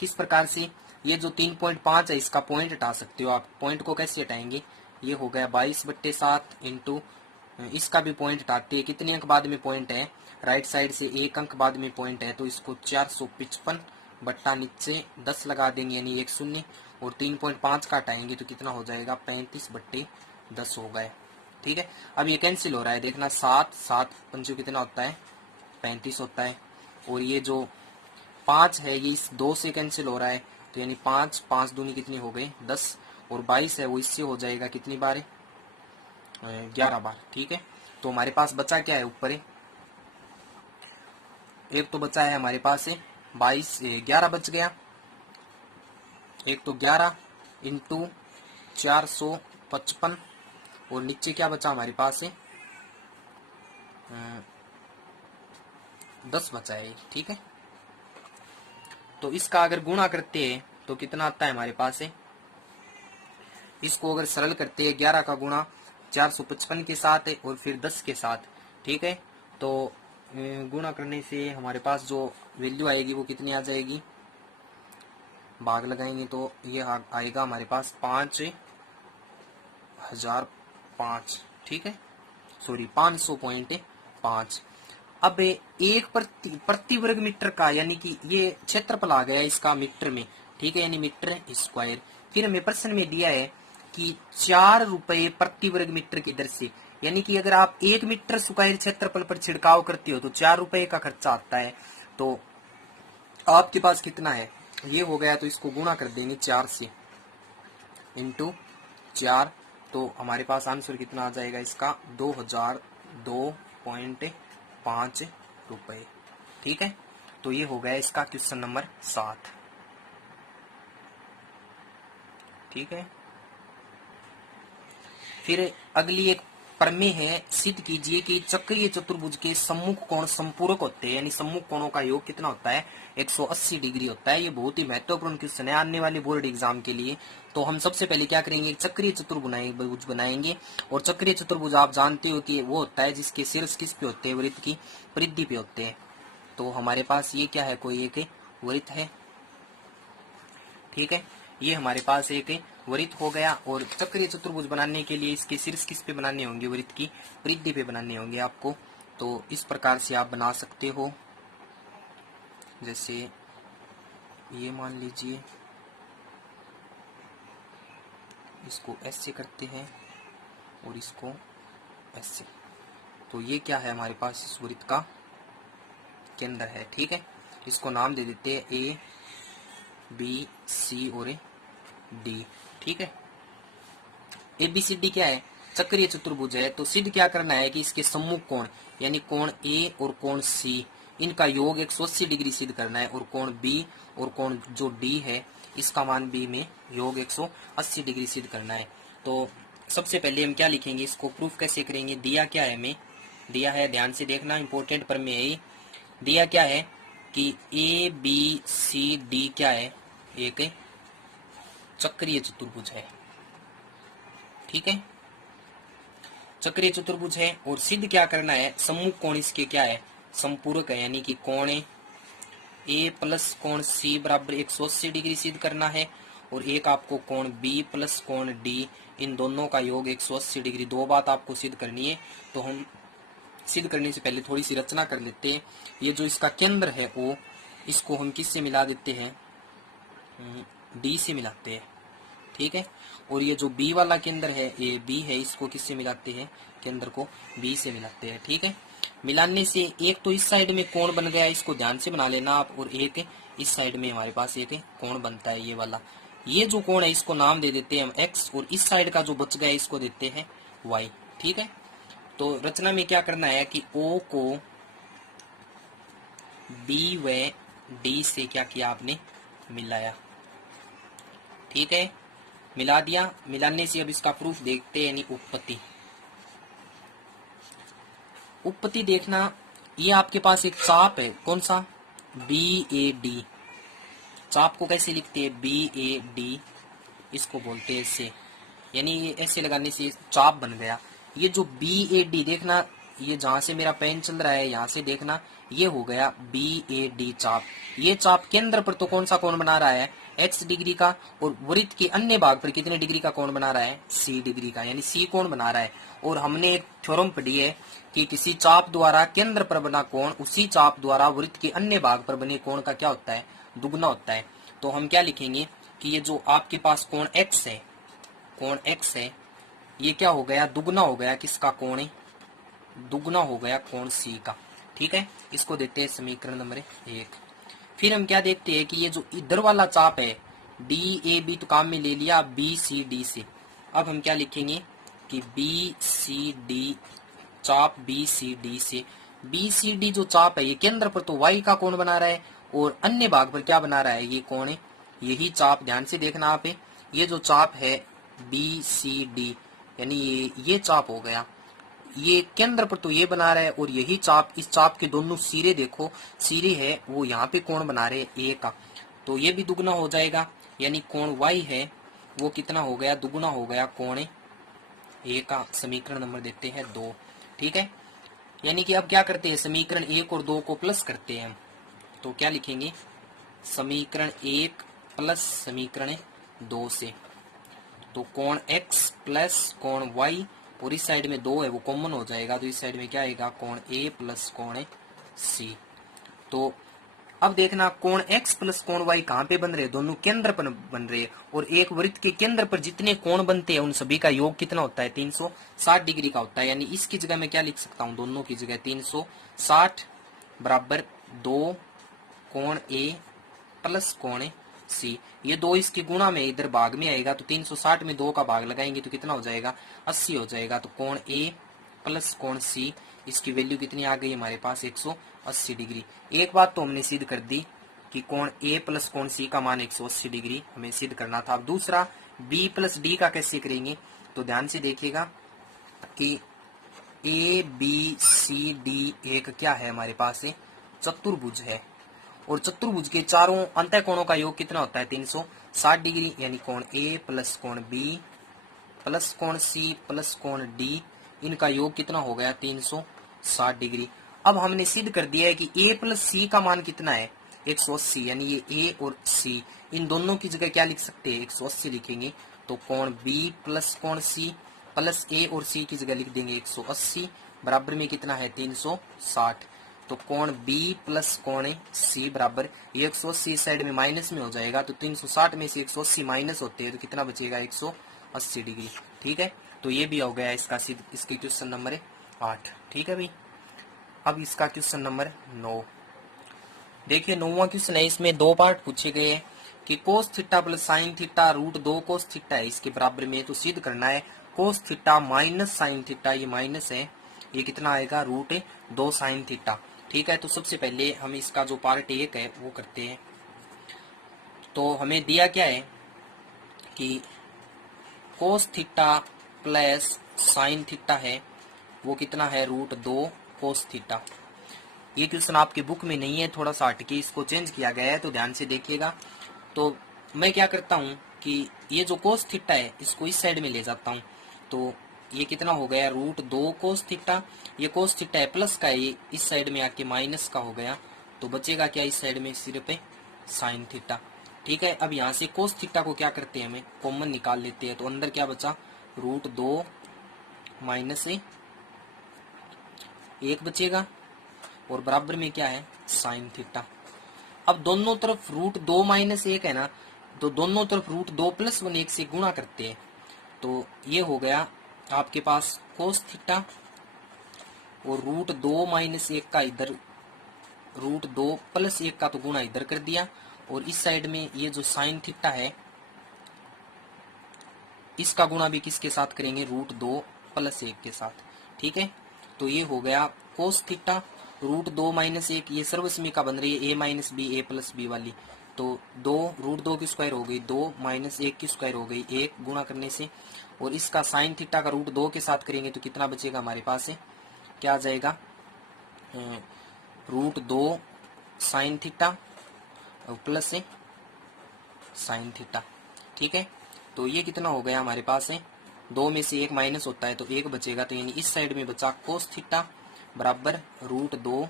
किस प्रकार से, ये जो 3.5 है इसका पॉइंट हटा सकते हो आप। पॉइंट को कैसे हटाएंगे, ये हो गया 22/7 इंटू, इसका भी पॉइंट हटाते हैं। कितने अंक बाद में पॉइंट है, राइट साइड से 1 अंक बाद में पॉइंट है, तो इसको 455 बट्टा नीचे 10 लगा देंगे, यानी 1 शून्य, और 3.5 का हटाएंगे तो कितना हो जाएगा, 35/10 हो गए। ठीक है, अब ये कैंसिल हो रहा है, देखना 7 पंचों कितना होता है, 35 होता है, और ये जो 5 है ये इस 2 से कैंसिल हो रहा है, तो यानी 5 दूनी कितनी हो गई, 10, और 22 है वो इससे हो जाएगा कितनी बार, 11 बार। ठीक है, तो हमारे पास बचा क्या है, ऊपर है एक तो बचा है हमारे पास है 11 बच गया, एक तो 11 इंटू 455, और नीचे क्या बचा हमारे पास है, 10 बचा है। ठीक है, तो इसका अगर गुणा करते हैं तो कितना आता है हमारे पास है, इसको अगर सरल करते हैं 11 का गुणा 455 के साथ है और फिर 10 के साथ। ठीक है, तो गुणा करने से हमारे पास जो वैल्यू आएगी वो कितनी आ जाएगी, भाग लगाएंगे तो ये आएगा हमारे पास 5005। ठीक है, सॉरी 500.5। अब एक प्रति वर्ग मीटर का, यानी कि ये क्षेत्रफल आ गया इसका मीटर में। ठीक है, यानी मीटर स्क्वायर। फिर हमें प्रश्न में दिया है कि 4 रुपए प्रति वर्ग मीटर की दर से, यानी कि अगर आप 1 मीटर स्क्वायर क्षेत्रफल पर छिड़काव करते हो तो 4 रुपए का खर्चा आता है। तो आपके पास कितना है, ये हो गया, तो इसको गुणा कर देंगे 4 से इंटू 4, तो हमारे पास आंसर कितना आ जाएगा इसका, 2002.5 रुपए। ठीक है, तो ये हो गया इसका क्वेश्चन नंबर 7। ठीक है, फिर अगली एक प्रमेय है, सिद्ध कीजिए कि चक्रीय चतुर्भुज के सम्मुख कोण संपूरक होते हैं, यानी सम्मुख कोणों का योग कितना होता है, 180 डिग्री होता है। ये बहुत ही महत्वपूर्ण क्वेश्चन है आने वाले बोर्ड एग्जाम के लिए। तो हम सबसे पहले क्या करेंगे, चक्रीय चतुर्भुज बनाएंगे। और चक्रीय चतुर्भुज आप जानते हो कि वो होता है जिसके शीर्ष किस पे होते हैं, वृत्त की परिधि पे होते हैं। तो हमारे पास ये क्या है, कोई एक वृत्त है। ठीक है, ये हमारे पास एक वृत्त हो गया, और चक्रीय चतुर्भुज बनाने के लिए इसके शीर्ष किस पे बनाने होंगे, वृत्त की परिधि पे बनाने होंगे आपको। तो इस प्रकार से आप बना सकते हो, जैसे ये मान लीजिए, इसको ऐसे करते हैं और इसको ऐसे। तो ये क्या है हमारे पास, इस वृत्त का केंद्र है। ठीक है, इसको नाम दे देते हैं ए, बी, सी और डी। ठीक है, ए बी सी डी क्या है, चक्रीय चतुर्भुज है। तो सिद्ध क्या करना है कि इसके सम्मुख कोण, यानी कोण ए और कोण सी, इनका योग 180 डिग्री सिद्ध करना है, और कोण बी और कोण जो डी है इसका मान बी में योग 180 डिग्री सिद्ध करना है। तो सबसे पहले हम क्या लिखेंगे, इसको प्रूफ कैसे करेंगे। दिया क्या है हमें, दिया है, ध्यान से देखना, इंपॉर्टेंट प्रमेय है। दिया क्या है कि ए बी सी डी क्या है, एक चक्रीय चतुर्भुज है। ठीक है, चक्रीय चतुर्भुज है, और सिद्ध क्या करना है, सम्मुख कोण इसके क्या है, संपूरक है, यानी कि कोण ए प्लस कोण सी बराबर 180 डिग्री सिद्ध करना है, और एक आपको कोण बी प्लस कोण डी, इन दोनों का योग 180 डिग्री। दो बात आपको सिद्ध करनी है। तो हम सिद्ध करने से पहले थोड़ी सी रचना कर लेते हैं। ये जो इसका केंद्र है ओ, इसको हम किससे मिला देते हैं, डी से मिलाते हैं, ठीक है। और ये जो बी वाला केंद्र है, ये बी है, इसको किससे मिलाते हैं, केंद्र को बी से मिलाते हैं, ठीक है। मिलाने से एक तो इस साइड में कोण बन गया, इसको ध्यान से बना लेना आप, और एक इस साइड में हमारे पास एक कोण बनता है ये वाला। ये जो कोण है इसको नाम दे देते हैं हम x, और इस साइड का जो बच गया इसको देते हैं y, ठीक है। तो रचना में क्या करना है कि O को B व D से क्या किया आपने, मिलाया, ठीक है। मिला दिया। मिलाने से अब इसका प्रूफ देखते हैं, यानी उत्पत्ति। उत्पत्ति देखना, ये आपके पास एक चाप है, कौन सा, BAD। चाप को कैसे लिखते हैं, BAD, इसको बोलते हैं ऐसे, यानी ये ऐसे लगाने से चाप बन गया। ये जो BAD देखना, ये जहां से मेरा पेन चल रहा है यहाँ से देखना, ये हो गया BAD चाप। ये चाप केंद्र पर तो कौन सा कोण बना रहा है, x डिग्री का, और वृत्त के अन्य भाग पर कितने डिग्री का कोण बना रहा है, C डिग्री का, यानी C कोण बना रहा है। और हमने एक थ्योरम पढ़ी है कि किसी चाप द्वारा केंद्र पर बना कोण उसी चाप द्वारा वृत्त के अन्य भाग पर बने कोण का क्या होता है, दुगना होता है। तो हम क्या लिखेंगे कि ये जो आपके पास कोण x है, कोण x है, ये क्या हो गया, दुगना हो गया, किसका कोण है, दुगना हो गया कोण C का, ठीक है। इसको देते हैं समीकरण नंबर 1। फिर हम क्या देखते हैं कि ये जो इधर वाला चाप है DAB तो काम में ले लिया BCD से। अब हम क्या लिखेंगे कि BCD, चाप BCD से, BCD जो चाप है ये केंद्र पर तो y का कोण बना रहा है, और अन्य भाग पर क्या बना रहा है, ये कोण है, यही चाप, ध्यान से देखना आप, ये जो चाप है BCD, यानी ये चाप हो गया, ये केंद्र पर तो ये बना रहा है, और यही चाप, इस चाप के दोनों सिरे देखो, सिरे है वो यहाँ पे कोण बना रहे हैं A का, तो ये भी दुगना हो जाएगा, यानी कोण y है वो कितना हो गया, दुगना हो गया कोण A का। समीकरण नंबर देते हैं 2, ठीक है। यानी कि अब क्या करते हैं, समीकरण 1 और 2 को प्लस करते हैं हम। तो क्या लिखेंगे, समीकरण 1 प्लस समीकरण 2 से, तो कोण x प्लस कोण y, और इस साइड में 2 है वो कॉमन हो जाएगा, तो इस साइड में क्या आएगा, कोण A प्लस कोण C। तो अब देखना, कोण x प्लस कोण y कहाँ पे बन रहे हैं, दोनों केंद्र पर बन रहे हैं, और एक वृत्त के केंद्र पर जितने कोण बनते हैं उन सभी का योग कितना होता है, 360 डिग्री का होता है। यानी इसकी जगह मैं क्या लिख सकता हूँ, दोनों की जगह 360 बराबर 2 कोण A प्लस कोण C। ये 2 इसके गुणा में इधर भाग में आएगा, तो 360 में 2 का भाग लगाएंगे तो कितना हो जाएगा, 80 हो जाएगा। तो कोण A प्लस कोण C, इसकी वैल्यू कितनी आ गई हमारे पास, 180 डिग्री। एक बात तो हमने सिद्ध कर दी कि कोण A प्लस कोण C का मान 180 डिग्री हमें सिद्ध करना था। अब दूसरा B प्लस D का कैसे करेंगे, तो ध्यान से देखिएगा कि ABCD एक क्या है हमारे पास, चतुर्भुज है, और चतुर्भुज के चारों अंतः कोणों का योग कितना होता है, 360 डिग्री, यानी कोण A प्लस कोण B प्लस कोण C प्लस कोण D, इनका योग कितना हो गया, 360 डिग्री। अब हमने सिद्ध कर दिया है कि A प्लस C का मान कितना है, 180, यानी ये A और C, इन दोनों की जगह क्या लिख सकते हैं, 180 लिखेंगे। तो कोण B प्लस कोण C प्लस A और C की जगह लिख देंगे 180, बराबर में कितना है, 360। तो कोण B प्लस कोण C बराबर, 180 साइड में माइनस में हो जाएगा, तो 360 में से 180 माइनस होते हैं तो कितना बचेगा, 180 डिग्री, ठीक है। तो ये भी हो गया इसका सिद्ध, इसकी क्वेश्चन नंबर 8, ठीक है भाई। अब इसका क्वेश्चन नंबर 9 देखिए, 9वां क्वेश्चन है, इसमें 2 पार्ट पूछे गए हैं कि cos theta plus sine theta root 2 cos theta है इसके बराबर में, तो सिद्ध करना है cos theta minus sine theta, ये माइनस है, ये कितना आएगा, रूट 2 साइन थीटा, ठीक है। तो सबसे पहले हम इसका जो पार्ट 1 है वो करते हैं। तो हमें दिया क्या है कि cos theta plus sine theta है वो कितना है, रूट 2 कोस थीटा। ये क्वेश्चन आपके बुक में नहीं है, थोड़ा सा हटके इसको चेंज किया गया है, तो ध्यान से देखिएगा। तो मैं क्या करता हूँ कि ये जो कोस थीटा है इसको इस साइड में ले जाता हूँ, तो ये कितना हो गया, रूट 2 कोस थीटा, ये कोस थीटा है प्लस का, ये इस साइड में आके माइनस का हो गया तो बचेगा क्या इस साइड में, सिर्फ साइन थीटा। ठीक है, अब यहाँ से कोस थीटा को क्या करते हैं, हमें कॉमन निकाल लेते हैं। तो अंदर क्या बचा, √2 माइनस 1 बचेगा और बराबर में क्या है, साइन थीटा। अब दोनों तरफ √2 माइनस 1 है ना, तो दोनों तरफ √2 + 1 1 से गुणा करते हैं। तो ये हो गया आपके पास कोस थीटा और √2 माइनस 1 का इधर, √2 + 1 का तो गुणा इधर कर दिया, और इस साइड में ये जो साइन थीटा है इसका गुणा भी किसके साथ करेंगे, √2 + 1 के साथ। ठीक है, तो ये हो गया कोस थीटा। √2 माइनस 1 ये सर्वसमी का बन रही है, a - b a + b वाली। तो 2 √2 की स्क्वायर हो गई 2 माइनस 1 की स्क्वायर हो गई 1 गुणा करने से, और इसका साइन थीटा का √2 के साथ करेंगे तो कितना बचेगा हमारे पास है, क्या आ जाएगा, √2 साइन थीटा और प्लस से साइन थीटा। ठीक है, तो ये कितना हो गया हमारे पास है, 2 में से 1 माइनस होता है तो 1 बचेगा, तो यानी इस साइड में बचा कोस थीटा बराबर √2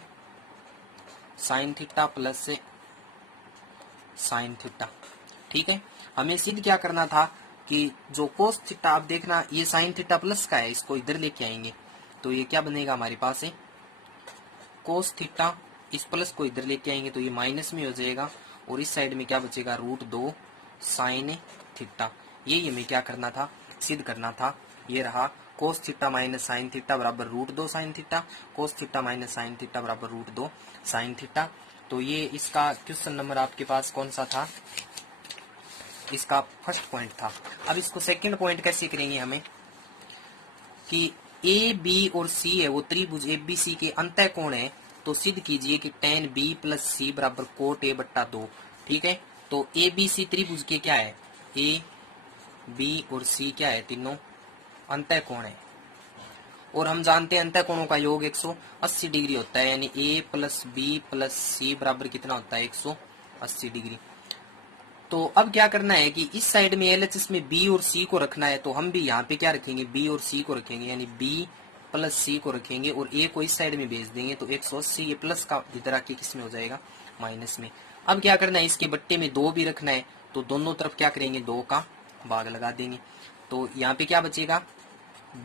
साइन थीटा प्लस से साइन थीटा। ठीक है, हमें सिद्ध क्या करना था कि जो कोस थीटा, आप देखना ये साइन थीटा प्लस का है, इसको इधर लेके आएंगे तो ये क्या बनेगा हमारे पास है, कोस थीटा, इस प्लस को इधर लेके आएंगे तो ये माइनस में हो जाएगा, और इस साइड में क्या बचेगा, √2 साइन थीटा। ये हमें क्या करना था, सिद्ध करना था। ये रहा कोस थीटा माइनस साइन थीटा बराबर √2 साइन थीटा, कोस थीटा माइनस साइन थीटा बराबर √2 साइन थीटा। तो ये इसका क्वेश्चन नंबर आपके पास कौन सा था, इसका फर्स्ट पॉइंट था। अब इसको सेकंड पॉइंट कैसे करेंगे हमें, कि ए बी और सी है वो त्रिभुज ABC के अंतः कोण है, तो सिद्ध कीजिए कि tan B + C बराबर cot A/2। ठीक है, तो ABC त्रिभुज के क्या है, A B और C क्या है, तीनों अंतः कोण है, और हम जानते हैं अंतः कोणों का योग 180 डिग्री होता है, यानी A + B + C बराबर कितना होता है, 180 डिग्री। तो अब क्या करना है कि इस साइड में LHS में B और C को रखना है, तो हम भी यहाँ पे क्या रखेंगे, B और C को रखेंगे, यानी B + C को रखेंगे और A को इस साइड में भेज देंगे, तो 180 ये प्लस का इधर आके किस में हो जाएगा, माइनस में। अब क्या करना है, इसके बट्टे में 2 भी रखना है, तो दोनों तरफ क्या करेंगे, 2 का भाग लगा देंगे। तो यहाँ पे क्या बचेगा,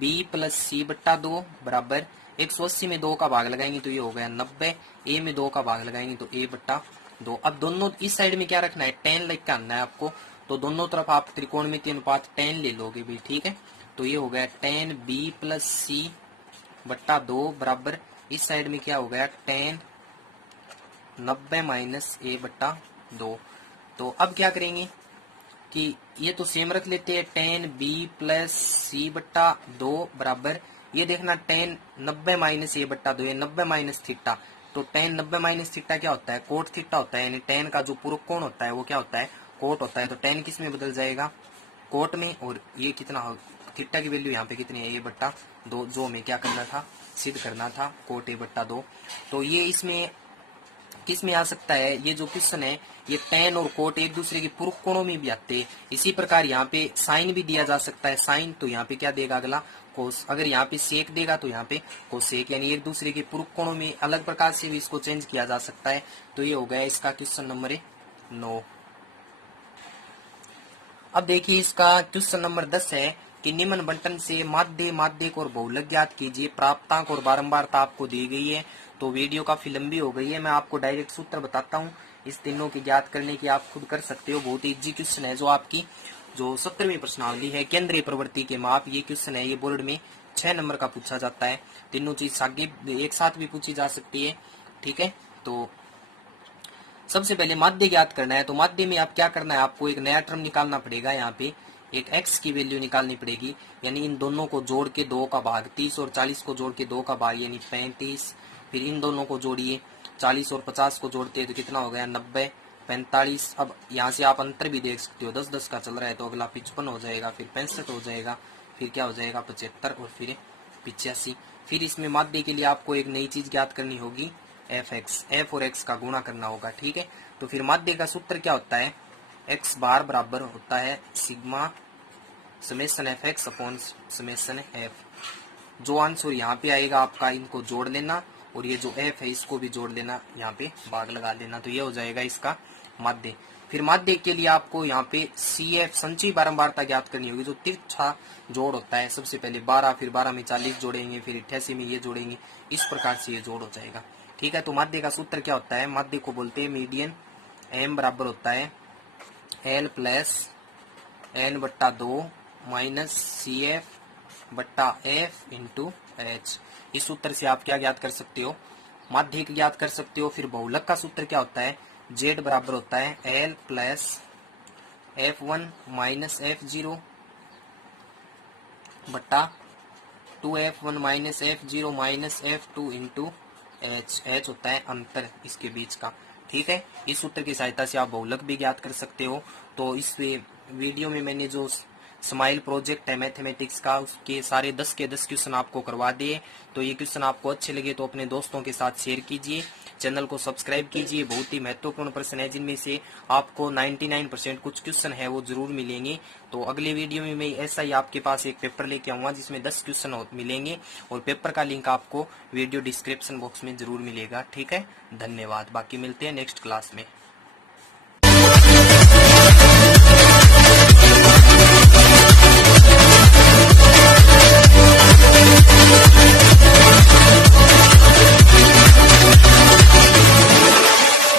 B + C/2 बराबर 180 में 2 का भाग लगाएंगे तो ये हो गया 90, A में 2 का भाग लगाएंगे तो A/2। अब दोनों इस साइड में क्या रखना है, tan लिख के आना है आपको, तो दोनों तरफ आप त्रिकोणमितीय अनुपात tan ले लोगे भी। ठीक है, तो ये हो गया tan B + C/2 बराबर इस साइड में क्या हो गया, tan 90 - A/2। तो अब क्या करेंगे कि ये तो सेम रख लेते हैं, tan B + C/2 बराबर, ये देखना tan 90 - A/2, ये 90 - थीटा, तो tan 90 - थीटा क्या होता है, कोट थीटा होता है, यानी tan का जो पूरक कोण होता है वो क्या होता है, कोट होता है। तो tan किस में बदल जाएगा, कोट में, और ये कितना हो, थीटा की वैल्यू यहाँ पे कितनी है, A/2, जो हमें क्या करना था, सिद्ध करना था, कोट A/2। तो ये इसमें किस में आ सकता है, ये जो क्वेश्चन है ये tan और कोट एक दूसरे के पूरक कोणों में भी आते हैं। इसी प्रकार यहाँ पे साइन भी दिया जा सकता है, साइन, तो यहाँ पे क्या देगा अगला, कोस। अगर यहाँ पे सेक देगा तो यहाँ पे कोसेक, यानी एक दूसरे के पूरक कोणों में अलग प्रकार से भी इसको चेंज किया जा सकता है। तो ये हो गया इसका क्वेश्चन नंबर 9। अब देखिए इसका क्वेश्चन नंबर 10 है कि निम्न बंटन से माध्य, माध्यक और बहुलक ज्ञात कीजिए, प्राप्तांक और बारंबारता आपको दी गई है। तो वीडियो काफी लंबी हो गई है, मैं आपको डायरेक्ट सूत्र बताता हूँ, इस तीनों की ज्ञात करने की आप खुद कर सकते हो। बहुत ही इजी क्वेश्चन है, जो आपकी जो 17वीं प्रश्नावली है केंद्रीय प्रवृत्ति के माप, ये क्वेश्चन है, ये बोर्ड में 6 नंबर का पूछा जाता है। तीनों चीज आगे एक साथ भी पूछी जा सकती है। ठीक है, तो सबसे पहले माध्य ज्ञात करना है। तो माध्य में आप क्या करना है, आपको एक नया टर्म निकालना पड़ेगा, यहाँ पे एक x की वैल्यू निकालनी पड़ेगी, यानी इन दोनों को जोड़ के 2 का भाग, 30 और 40 को जोड़ के 2 का भाग यानी 35, फिर इन दोनों को जोड़िए, 40 और 50 को जोड़ते हैं तो कितना हो गया 90, 45। अब यहाँ से आप अंतर भी देख सकते हो, 10-10 का चल रहा है, तो अगला 55 हो जाएगा, फिर 65 हो जाएगा, फिर क्या हो जाएगा 75 और फिर 85। फिर इसमें माध्य के लिए आपको एक नई चीज ज्ञात करनी होगी, f और x का गुणा करना होगा। ठीक है, तो फिर माध्य का सूत्र क्या होता है, x बार बराबर होता है sigma summation fx upon summation f। जो आंसर यहाँ पे आएगा आपका, इनको जोड़ लेना और ये जो एफ है इसको भी जोड़ लेना, यहाँ पे भाग लगा लेना, तो ये हो जाएगा इसका माध्य। फिर माध्य के लिए आपको यहाँ पे सी एफ संचयी बारंबारता ज्ञात करनी होगी। जो तिरछा जोड़ होता है, सबसे पहले 12, फिर 12 में 40 जोड़ेंगे, फिर 88 में ये जोड़ेंगे, इस प्रकार से ये जोड़ हो जाएगा। ठीक है, तो माध्य का सूत्र क्या होता है? माध्य को बोलते हैं मीडियन। एम बराबर होता है एल प्लस एन बट्टा 2 माइनस सी एफ बट्टा एफ इंटू एच। इस सूत्र से आप क्या ज्ञात कर सकते हो? माध्यिक ज्ञात कर सकते हो। फिर बहुलक का सूत्र क्या होता है? जेड बराबर होता है L plus F1 minus F0 बट्टा 2F1 minus F0 minus F2 into H. H होता है अंतर इसके बीच का। ठीक है, इस सूत्र की सहायता से आप बहुलक भी ज्ञात कर सकते हो। तो इस वीडियो में मैंने जो स्माइल प्रोजेक्ट है मैथमेटिक्स का, उसके सारे 10 के 10 क्वेश्चन आपको करवा दिए। तो ये क्वेश्चन आपको अच्छे लगे तो अपने दोस्तों के साथ शेयर कीजिए, चैनल को सब्सक्राइब कीजिए। बहुत ही महत्वपूर्ण प्रश्न है, जिनमें से आपको 99% कुछ क्वेश्चन है वो जरूर मिलेंगे। तो अगले वीडियो में मैं ऐसा ही आपके पास एक पेपर लेके आऊंगा जिसमें 10 क्वेश्चन मिलेंगे, और पेपर का लिंक आपको वीडियो डिस्क्रिप्शन बॉक्स में जरूर मिलेगा। ठीक है, धन्यवाद। बाकी मिलते हैं नेक्स्ट क्लास में।